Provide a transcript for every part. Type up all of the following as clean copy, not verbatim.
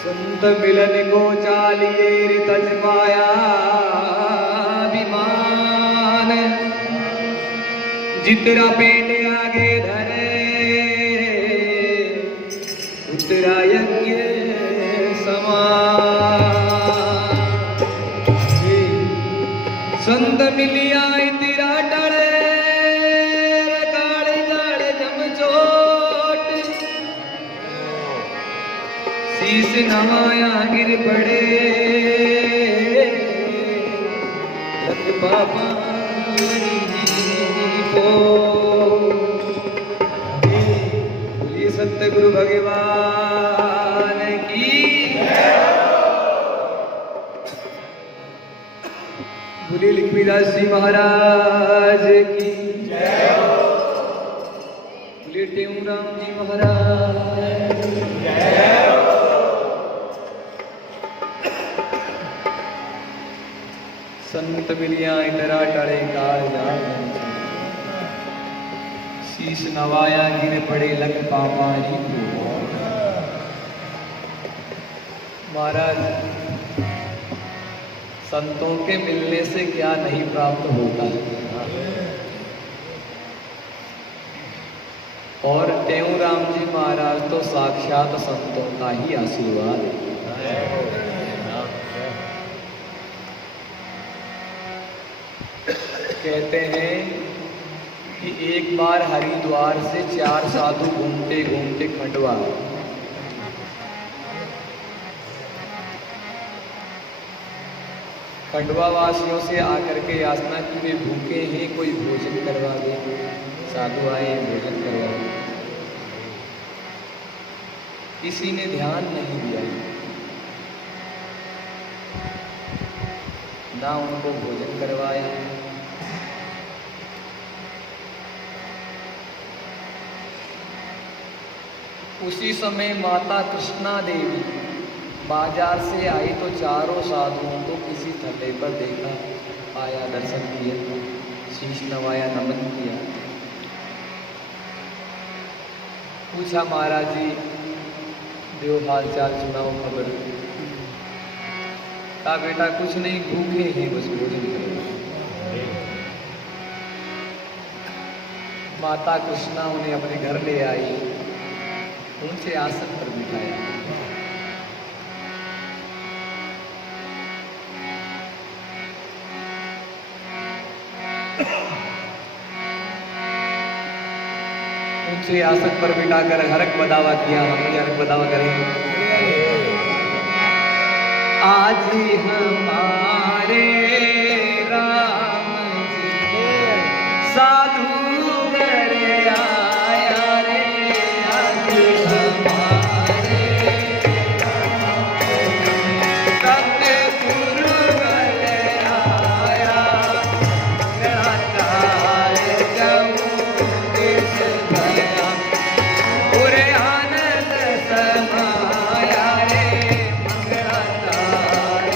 संत मिलन को चालिए तज माया विमान, जितरा पेट आगे धरे उतरा यज्ञ समान। संत मिलिया तेरा डरे काले गाड़े जमचोट, शीश नवाया गिर पड़े लत बाबा बोलिए सतगुरु भगवान की, बोलिए लक्ष्मीदास जी महाराज की, बोलिए टेऊराम जी महाराज संत मिलिया इतरा टड़े काल जान, शीश नवाया गिर पड़े लग पापा जी को। महाराज संतों के मिलने से क्या नहीं प्राप्त होता है, और टेऊराम जी महाराज तो साक्षात संतों का ही आशीर्वाद है। कहते हैं कि एक बार हरिद्वार से 4 साधु घूमते घूमते खंडवा, खंडवा वासियों से आकर के याचना की वे भूखे हैं, कोई भोजन करवा दे। साधु आए, भोजन करवा दे, किसी ने ध्यान नहीं दिया, ना उनको भोजन करवाया। उसी समय माता कृष्णा देवी बाजार से आई तो चारों साधुओं को किसी थल्ले पर देखा, आया, दर्शन किया, शीश नवाया, नमन किया। पूछा महाराज जी देव हाल चाल सुनाओ खबर। कहा बेटा कुछ नहीं, भूखे हैं, बस भोजन करो। माता कृष्णा उन्हें अपने घर ले आई, ऊंचे आसन पर बिठाया। ऊंचे आसन पर बिठाकर हरक बदावा किया। हम भी हरक बदावा करेंगे। आज हमारे राम जी साधु घर आया रे, आज हमारे सतगुरु घर आया, निराकार जाऊं देश गया, पूरे आनंद समाया रे, मंगलाकार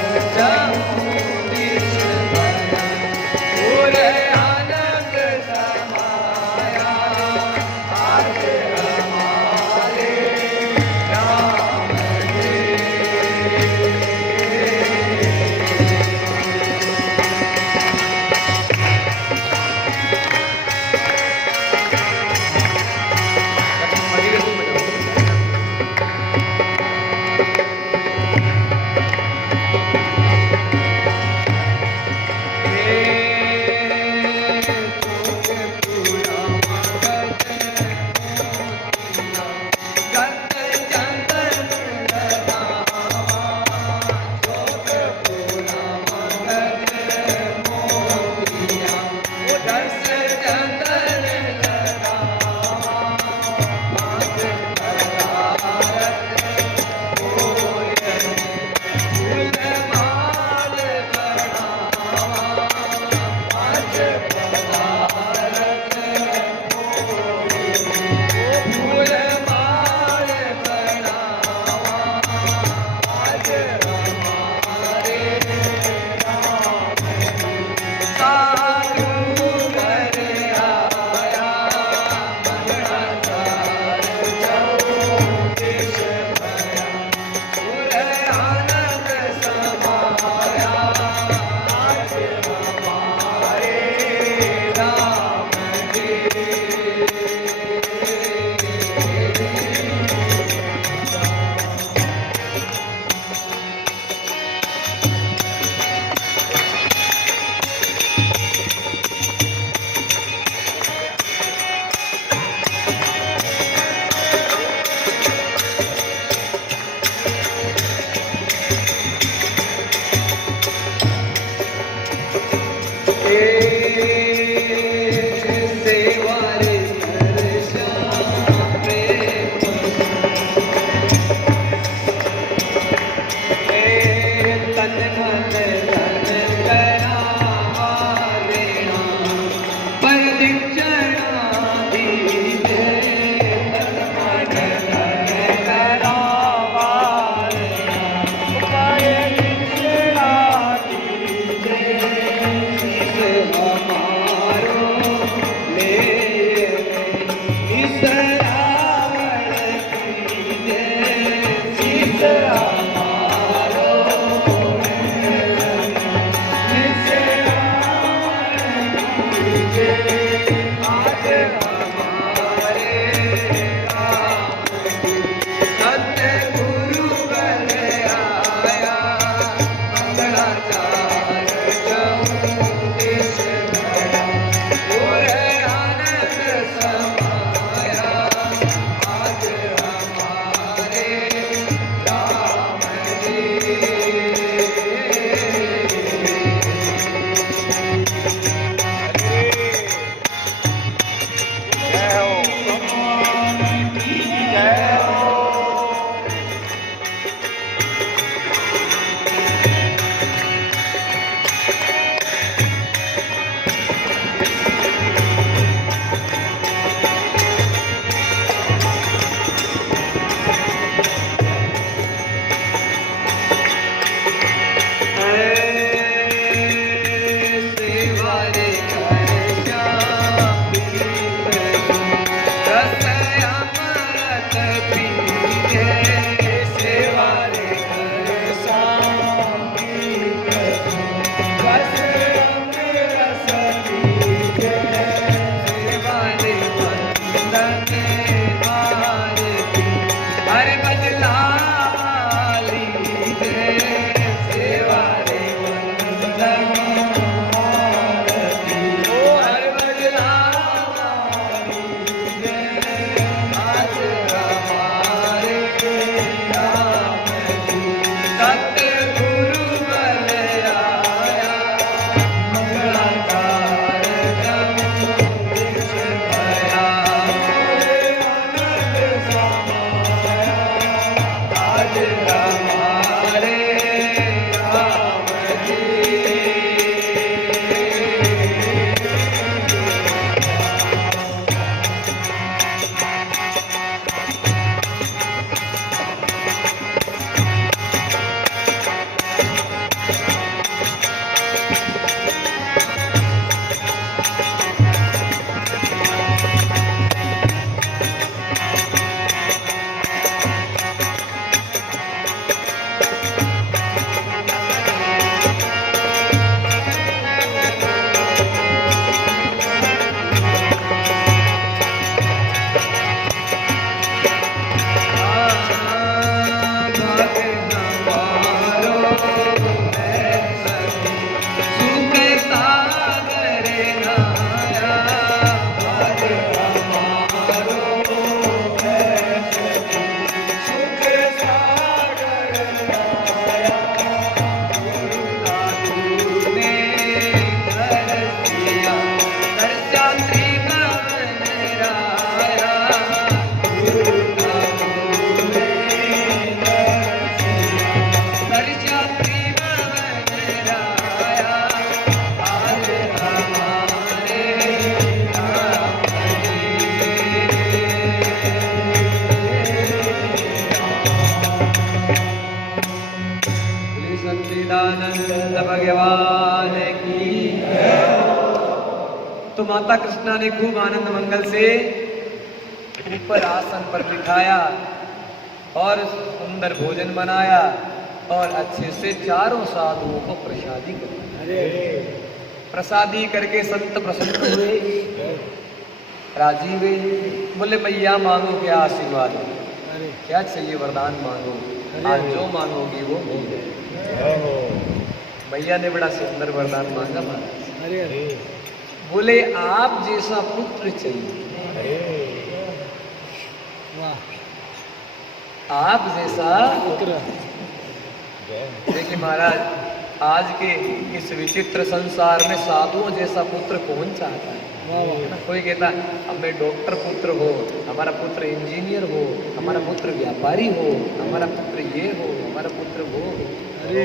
भगवान की। तो माता कृष्णा ने खूब आनंद मंगल से ऊपर आसन पर बिठाया और सुंदर भोजन बनाया और अच्छे से चारों साधुओं को प्रसादी कराया। प्रसादी करके संत प्रसन्न हुए, राजी हुए। बोले मैया मांगो क्या आशीर्वाद है, क्या चाहिए वरदान मांगो, आज जो मांगोगी वो मिल जाए। मैया ने बड़ा सुंदर वरदान मांगा महाराज। बोले आप जैसा पुत्र चाहिए, आप जैसा पुत्र। देखिए महाराज, आज के इस विचित्र संसार में साधुओं जैसा पुत्र कौन चाहता है? कोई कहता हमें डॉक्टर पुत्र हो, हमारा पुत्र इंजीनियर हो, हमारा पुत्र व्यापारी हो, हमारा पुत्र ये हो, हमारा पुत्र वो हो। अरे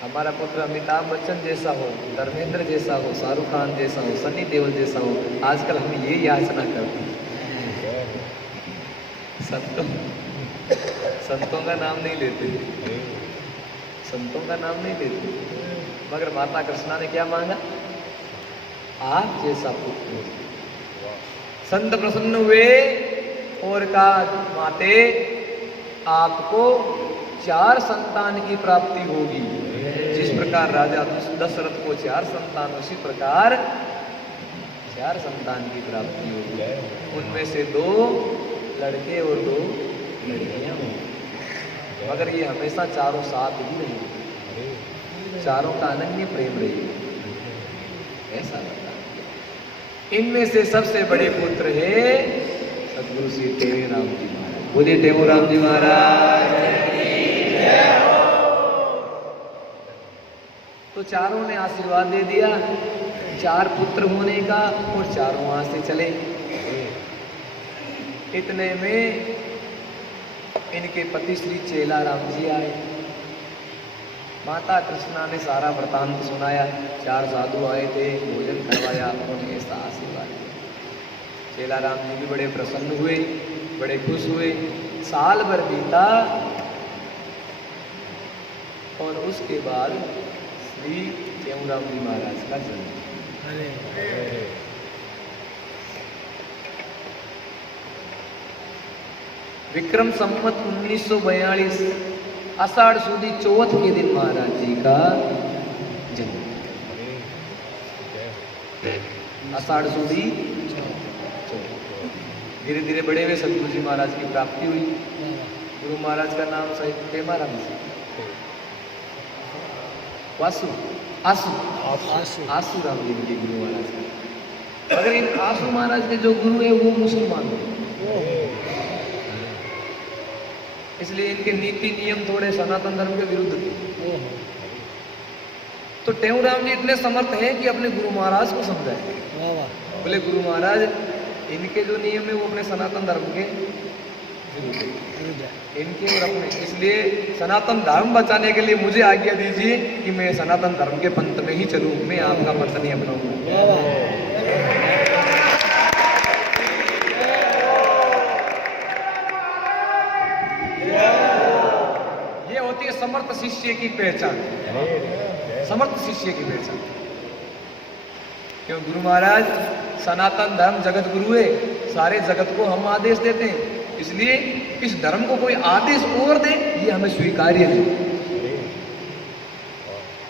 हमारा पुत्र अमिताभ बच्चन जैसा हो, धर्मेंद्र जैसा हो, शाहरुख खान जैसा हो, सनी देओल जैसा हो। आजकल हम ये याचना करते हैं। संतों का नाम नहीं लेते, संतों का नाम नहीं लेते, मगर माता कृष्णा ने क्या मांगा? आप जैसा पुत्र। संत प्रसन्न हुए और कहा माते आपको 4 संतान की प्राप्ति होगी। जिस प्रकार राजा दशरथ को 4 संतान, उसी प्रकार 4 संतान की प्राप्ति होगी। उनमें से 2 लड़के और 2 लड़कियां होंगी। मगर ये हमेशा चारों साथ ही रहेंगे, चारों का अनन्य प्रेम रहेगा, ऐसा बता। इनमें से सबसे बड़े पुत्र है सदगुरु श्री टेऊराम जी महाराज। बोलिए टेऊराम जी महाराज। तो चारों ने आशीर्वाद दे दिया 4 पुत्र होने का, और चारों वहां से चले। इतने में इनके पति श्री चेलाराम जी आए। माता कृष्णा ने सारा वृतांत सुनाया। 4 साधु आए थे, भोजन करवाया, उन्हें ऐसा आशीर्वाद दिया। चेलाराम जी भी बड़े प्रसन्न हुए, बड़े खुश हुए। साल भर बीता और उसके बाद श्री टेऊराम जी महाराज का जन्म। विक्रम संवत 1942 आषाढ़ सुदी चौथ के दिन महाराज जी का जन्म। आषाढ़ सुदी धीरे धीरे बड़े हुए सदगुरु जी महाराज की प्राप्ति हुई। गुरु महाराज का नाम सही टेमाराम जी, वासु आसू आसू राम जी के गुरु महाराज का। अगर इन आसू महाराज के जो गुरु है वो मुसलमान है, इसलिए इनके नीति नियम थोड़े सनातन धर्म के विरुद्ध थे। तो टेऊराम जी इतने समर्थ हैं कि अपने गुरु महाराज को समझाए। बोले गुरु महाराज इनके जो नियम है वो अपने सनातन धर्म के विरुद्ध है, इनके और अपने। इसलिए सनातन धर्म बचाने के लिए मुझे आज्ञा दीजिए कि मैं सनातन धर्म के पंथ में ही चलूं, मैं आपका पंथ नहीं अपनाऊंगा। समर्थ शिष्य की पहचान, समर्थ शिष्य की पहचान। क्यों गुरु महाराज सनातन धर्म जगत गुरु है, सारे जगत को हम आदेश देते हैं, इसलिए इस धर्म को कोई आदेश और दे ये हमें स्वीकार्य नहीं।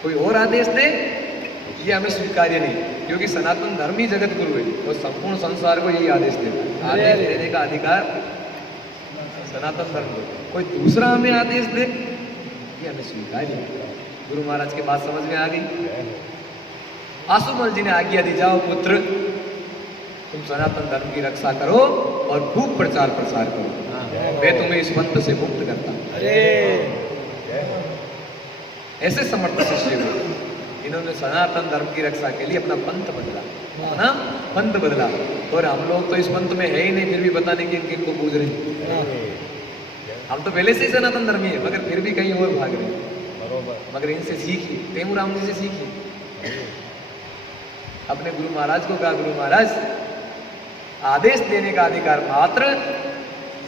कोई और आदेश दे ये हमें स्वीकार्य नहीं, क्योंकि सनातन धर्म ही जगत गुरु है और संपूर्ण संसार को यही आदेश देता है। आदेश देने का अधिकार सनातन धर्म को, कोई दूसरा हमें आदेश दे ये हमें स्वीकार्य। गुरु महाराज की बात समझ में आ गई। आसुमल जी ने आज्ञा दी, जाओ पुत्र तुम सनातन धर्म की रक्षा करो और खूब प्रचार प्रसार करो, मैं तुम्हें इस पंथ से मुक्त करता हूं। ऐसे समर्थ शिष्य हुए, इन्होंने सनातन धर्म की रक्षा के लिए अपना पंथ बदला, अपना पंथ बदला। और हम लोग तो इस पंथ में है ही नहीं, फिर भी पता नहीं कि इनको पूज रहे। हम तो पहले से ही सनातन धर्मी है, मगर फिर भी कहीं और भाग रहे। मगर इनसे सीखिए, टेऊराम जी से सीखिए। अपने गुरु महाराज को कहा, गुरु महाराज आदेश देने का अधिकार मात्र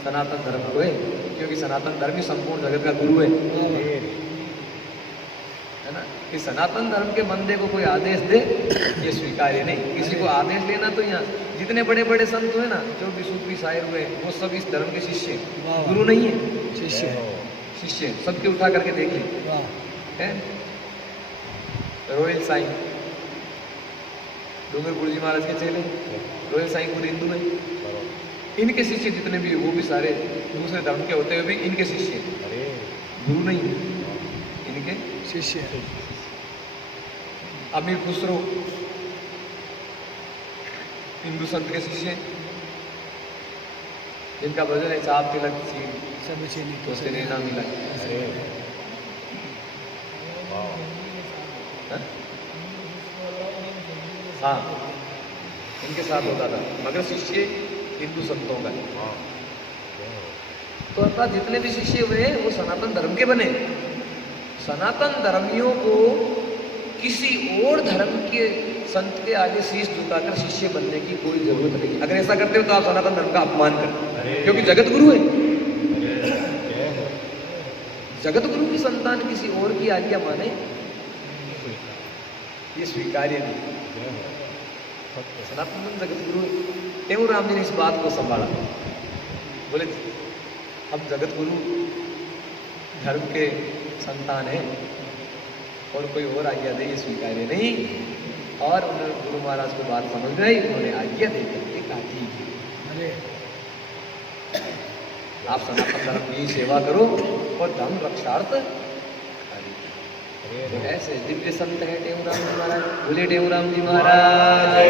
सनातन धर्म को है, क्योंकि सनातन धर्म ही संपूर्ण जगत का गुरु है ना। कि सनातन धर्म के बंदे को कोई आदेश दे ये स्वीकार्य नहीं। किसी को आदेश देना, तो यहाँ जितने बड़े बड़े संत हुए ना, जो भी सूफी शायर हुए, वो सब इस धर्म के शिष्य, गुरु नहीं है, शिष्य शिष्य। सबके उठा करके देखिए, रोयल साईं डूंगरपुर जी महाराज के चेले, रोयल साईं खुद हिंदू है, इनके शिष्य जितने भी वो भी सारे दूसरे धर्म के होते हुए भी इनके शिष्य, गुरु नहीं है, इनके शिष्य। अमीर खुसरो हिंदू संत के शिष्य, जिनका भजन है चाप तिलक चीन तो से लेना मिला। हाँ इनके साथ होता था, मगर शिष्य हिंदू संतों का। तो अर्थात जितने भी शिष्य हुए वो सनातन धर्म के बने। सनातन धर्मियों को किसी और धर्म के संत के आगे शीश झुकाकर शिष्य बनने की कोई जरूरत नहीं। अगर ऐसा करते हो तो आप सनातन धर्म का अपमान करते, क्योंकि जगत गुरु है। जगत गुरु की संतान किसी और की आज्ञा माने ये स्वीकार्य नहीं। सनातन जगत गुरु टेऊराम जी ने इस बात को संभाला। बोले अब जगत गुरु धर्म के संतान है और कोई और आज्ञा दे ये स्वीकार्य नहीं। और उन्होंने गुरु महाराज को बात समझ गई, उन्होंने आज्ञा देकर के कहा जी आप सनातन धर्म की सेवा करो और धर्म रक्षार्थ ऐसे दिव्य संत है टेऊराम जी महाराज। बोले टेऊराम जी महाराज।